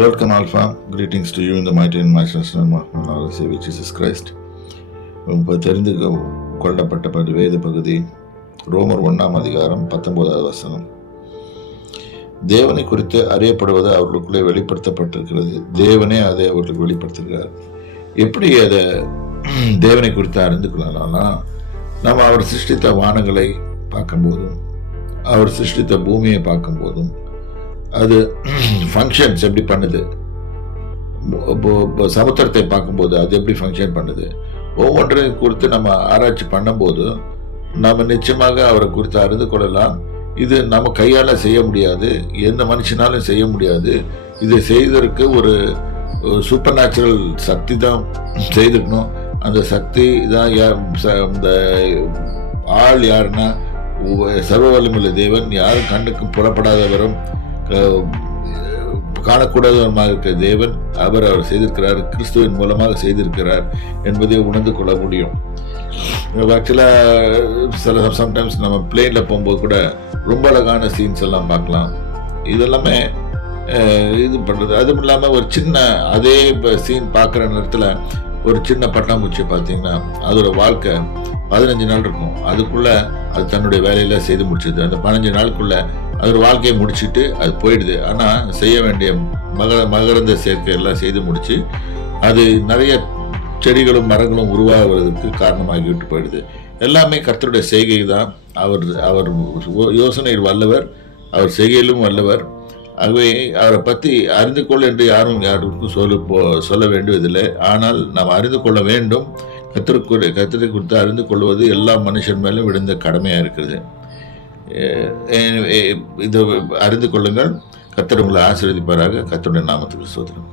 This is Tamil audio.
Welcome, Alpha. Greetings to you in the mighty and matchless name of our Lord and Savior Jesus Christ. இப்போ தெரிந்து கொள்ளப்பட்ட வேத பகுதி ரோமர் 1:19 தேவனை குறித்து அறியப்படுவது அவர்களுக்குள்ளே வெளிப்படுத்தப்பட்டிருக்கிறது. தேவனே அதை அவர்களுக்கு வெளிப்படுத்துகிறார். எப்படி அதை தேவனை குறித்து அறிந்து கொள்ளலாம்னா, நம்ம அவர் சிருஷ்டித்த வானங்களை பார்க்கும்போதும் அவர் சிருஷ்டித்த பூமியை பார்க்கும்போதும் அது ஃபங்க்ஷன்ஸ் எப்படி பண்ணுது, சமுத்திரத்தை பார்க்கும்போது அது எப்படி ஃபங்க்ஷன் பண்ணுது, ஒவ்வொன்றையும் குறித்து நம்ம ஆராய்ச்சி பண்ணும்போது நம்ம நிச்சயமாக அவரை குறித்து அறிந்து கொள்ளலாம். இது நம்ம கையால் செய்ய முடியாது, எந்த மனுஷனாலும் செய்ய முடியாது. இதை செய்வதற்கு ஒரு சூப்பர் நேச்சுரல் சக்தி தான் செய்திருக்கணும். அந்த சக்தி தான் இந்த ஆள் யாருன்னா சர்வ வல்லமையுள்ள தேவன், யாரும் கண்ணுக்கு புலப்படாதவரும் காணக்கூடாதவருமாக இருக்கிற தேவன். அவர் செய்திருக்கிறார், கிறிஸ்துவின் மூலமாக செய்திருக்கிறார் என்பதை உணர்ந்து கொள்ள முடியும். ஆக்சுவலாக சம்டைம்ஸ் நம்ம பிளேனில் போகும்போது கூட ரொம்ப அழகான சீன்ஸ் எல்லாம் பார்க்கலாம். இதெல்லாமே இது பண்ணுறது. அதுவும் இல்லாமல் ஒரு சின்ன அதே சீன் பார்க்குற நேரத்தில் ஒரு சின்ன பட்டாம்பூச்சி பார்த்தீங்கன்னா அதோட வாழ்க்கை 15 நாள் இருக்கும். அதுக்குள்ளே அது தன்னுடைய வேலையில் செய்து முடிச்சது. அந்த 15 நாளுக்குள்ளே அதோட வாழ்க்கையை முடிச்சுட்டு அது போயிடுது. ஆனால் செய்ய வேண்டிய மகரந்த சேர்க்கை எல்லாம் செய்து முடித்து அது நிறைய செடிகளும் மரங்களும் உருவாகுவதற்கு காரணமாகிவிட்டு போயிடுது. எல்லாமே கர்த்தருடைய செய்கை தான். அவர் யோசனையில் வல்லவர், அவர் செய்கையிலும் வல்லவர். ஆகவே அவரை பற்றி அறிந்து கொள்ள என்று யாருக்கும் சொல்ல வேண்டுவதில்லை. ஆனால் நாம் அறிந்து கொள்ள வேண்டும். கர்த்தரை குறித்து அறிந்து கொள்வது எல்லா மனுஷன் மேலும் விழுந்த கடமையாக இருக்கிறது. இதை அறிந்து கொள்ளுங்கள். கர்த்தர் உங்களை ஆசீர்வதிப்பாராக. கர்த்தருடைய நாமத்துக்கு ஸ்தோத்திரம்.